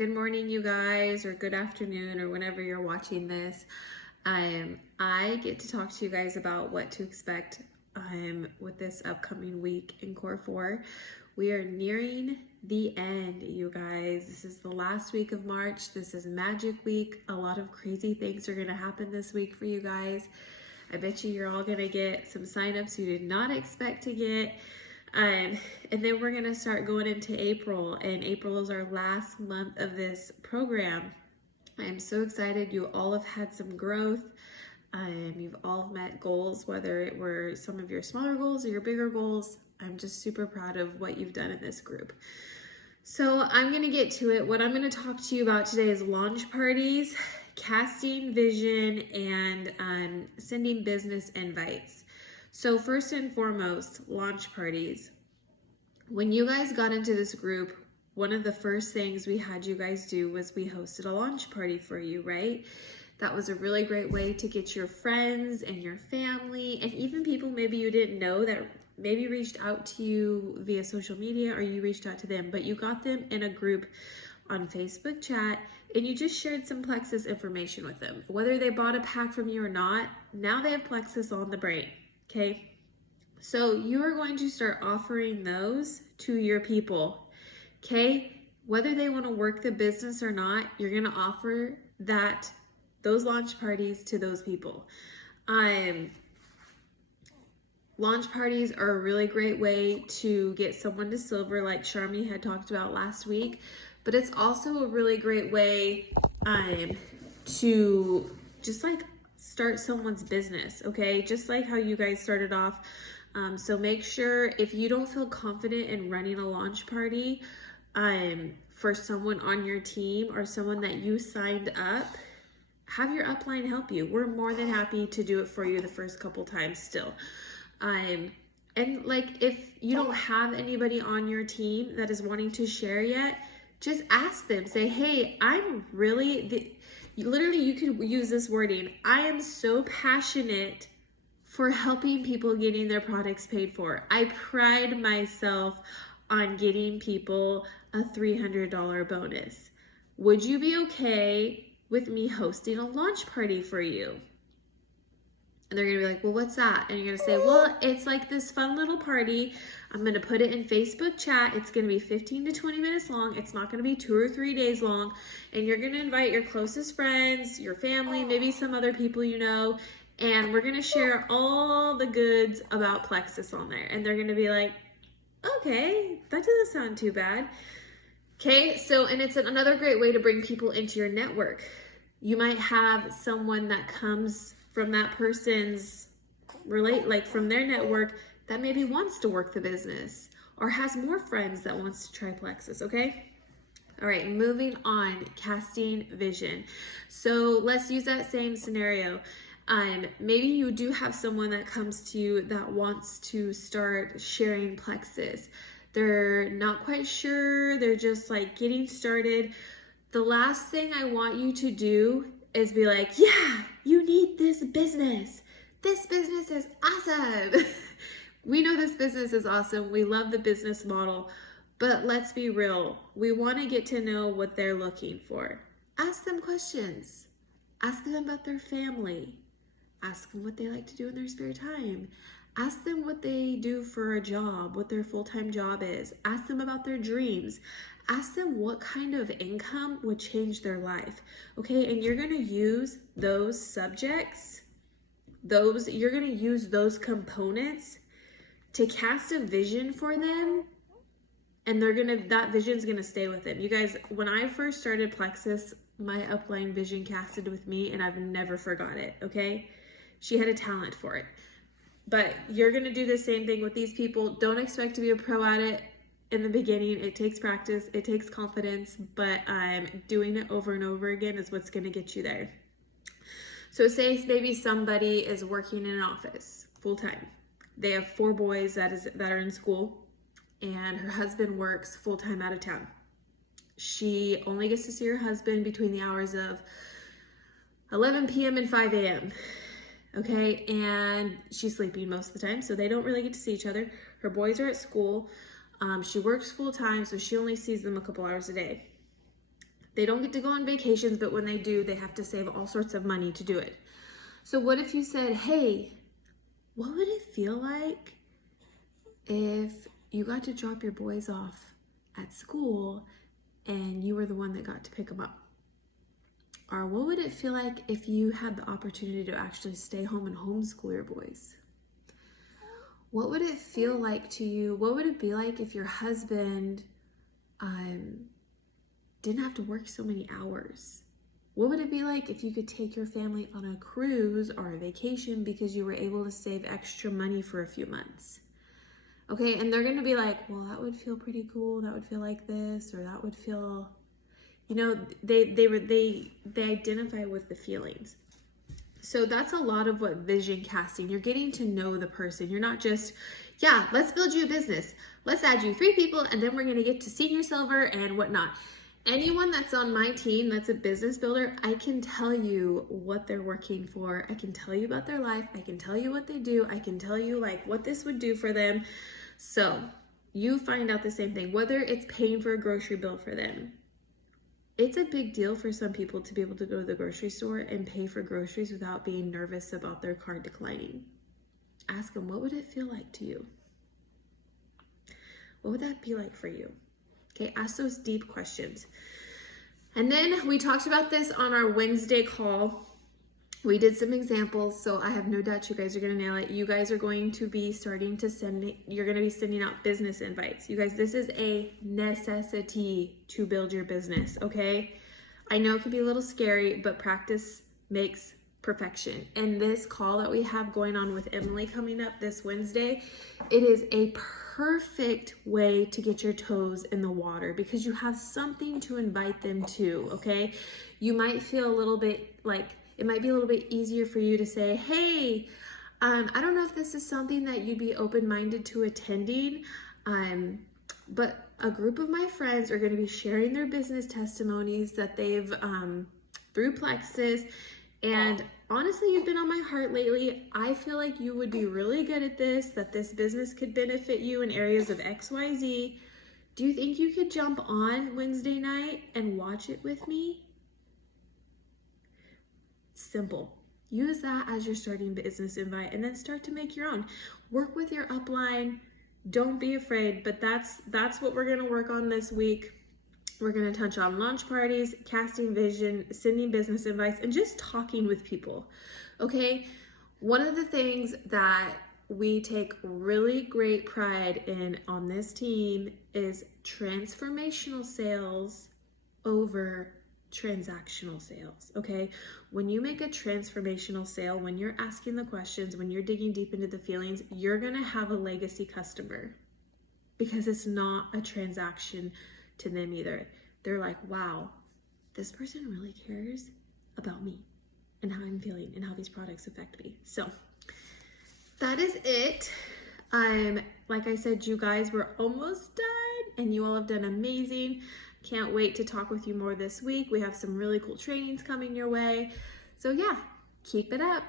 Good morning, you guys, or good afternoon, or whenever you're watching this. I get to talk to you guys about what to expect with this upcoming week in Core 4. We are nearing the end, you guys. This is the last week of March. This is Magic Week. A lot of crazy things are going to happen this week for you guys. I bet you're all going to get some signups you did not expect to get. And then we're going to start going into April, and April is our last month of this program. I'm so excited. You all have had some growth. You've all met goals, whether it were some of your smaller goals or your bigger goals. I'm just super proud of what you've done in this group. So I'm going to get to it. What I'm going to talk to you about today is launch parties, casting vision, and sending business invites. So first and foremost, launch parties. When you guys got into this group, one of the first things we had you guys do was we hosted a launch party for you, right? That was a really great way to get your friends and your family and even people maybe you didn't know that maybe reached out to you via social media, or you reached out to them, but you got them in a group on Facebook chat and you just shared some Plexus information with them. Whether they bought a pack from you or not, now they have Plexus on the brain. Okay, so you are going to start offering those to your people, okay? Whether they want to work the business or not, you're going to offer those launch parties to those people. Launch parties are a really great way to get someone to silver, like Sharmi had talked about last week, but it's also a really great way to just like start someone's business, okay? Just like how you guys started off. So make sure if you don't feel confident in running a launch party for someone on your team or someone that you signed up, have your upline help you. We're more than happy to do it for you the first couple times still. And like if you don't have anybody on your team that is wanting to share yet, just ask them. Say, hey, literally you could use this wording. I am so passionate for helping people getting their products paid for. I pride myself on getting people a $300 bonus. Would you be okay with me hosting a launch party for you? And they're gonna be like, well, what's that? And you're gonna say, well, it's like this fun little party. I'm gonna put it in Facebook chat. It's gonna be 15 to 20 minutes long. It's not gonna be 2 or 3 days long. And you're gonna invite your closest friends, your family, maybe some other people you know, and we're gonna share all the goods about Plexus on there. And they're gonna be like, okay, that doesn't sound too bad. Okay, so, and it's another great way to bring people into your network. You might have someone that comes from that person's from their network that maybe wants to work the business or has more friends that wants to try Plexus, okay? All right, moving on, casting vision. So let's use that same scenario. Maybe you do have someone that comes to you that wants to start sharing Plexus. They're not quite sure, they're just like getting started. The last thing I want you to do is be like, yeah, you need this business. This business is awesome. We know this business is awesome. We love the business model, but let's be real. We want to get to know what they're looking for. Ask them questions. Ask them about their family. Ask them what they like to do in their spare time. Ask them what they do for a job, what their full-time job is. Ask them about their dreams. Ask them what kind of income would change their life, okay? And you're gonna use those subjects, you're gonna use those components to cast a vision for them, and that vision's gonna stay with them. You guys, when I first started Plexus, my upline vision casted with me, and I've never forgot it, okay? She had a talent for it. But you're gonna do the same thing with these people. Don't expect to be a pro at it in the beginning. It takes practice, it takes confidence, but doing it over and over again is what's gonna get you there. So say maybe somebody is working in an office full-time. They have 4 boys that are in school, and her husband works full-time out of town. She only gets to see her husband between the hours of 11 p.m. and 5 a.m. Okay, and she's sleeping most of the time, so they don't really get to see each other. Her boys are at school. She works full time, so she only sees them a couple hours a day. They don't get to go on vacations, but when they do, they have to save all sorts of money to do it. So what if you said, hey, what would it feel like if you got to drop your boys off at school and you were the one that got to pick them up? Or what would it feel like if you had the opportunity to actually stay home and homeschool your boys? What would it feel like to you? What would it be like if your husband didn't have to work so many hours? What would it be like if you could take your family on a cruise or a vacation because you were able to save extra money for a few months? Okay, and they're gonna be like, well, that would feel pretty cool. That would feel like this, or that would feel, you know, they identify with the feelings. So that's a lot of what vision casting. You're getting to know the person. You're not just, yeah, let's build you a business. Let's add you 3 people and then we're gonna get to senior silver and whatnot. Anyone that's on my team that's a business builder, I can tell you what they're working for. I can tell you about their life. I can tell you what they do. I can tell you like what this would do for them. So you find out the same thing, whether it's paying for a grocery bill for them. It's a big deal for some people to be able to go to the grocery store and pay for groceries without being nervous about their card declining. Ask them, what would it feel like to you? What would that be like for you? Okay, ask those deep questions. And then we talked about this on our Wednesday call. We did some examples, so I have no doubt you guys are gonna nail it. You guys are going to be starting to you're gonna be sending out business invites. You guys, this is a necessity to build your business, okay? I know it can be a little scary, but practice makes perfection. And this call that we have going on with Emily coming up this Wednesday, it is a perfect way to get your toes in the water because you have something to invite them to, okay? You might feel a little bit like, it might be a little bit easier for you to say, hey, I don't know if this is something that you'd be open-minded to attending, but a group of my friends are going to be sharing their business testimonies that they've through Plexus. And honestly, you've been on my heart lately. I feel like you would be really good at this, that this business could benefit you in areas of XYZ. Do you think you could jump on Wednesday night and watch it with me? Simple. Use that as your starting business invite and then start to make your own. Work with your upline. Don't be afraid, but that's what we're going to work on this week. We're going to touch on launch parties, casting vision, sending business invites, and just talking with people. Okay? One of the things that we take really great pride in on this team is transformational sales over transactional sales, okay? When you make a transformational sale, when you're asking the questions, when you're digging deep into the feelings, you're gonna have a legacy customer because it's not a transaction to them either. They're like, wow, this person really cares about me and how I'm feeling and how these products affect me. So that is it. Like I said, you guys, we're almost done and you all have done amazing. Can't wait to talk with you more this week. We have some really cool trainings coming your way. So yeah, keep it up.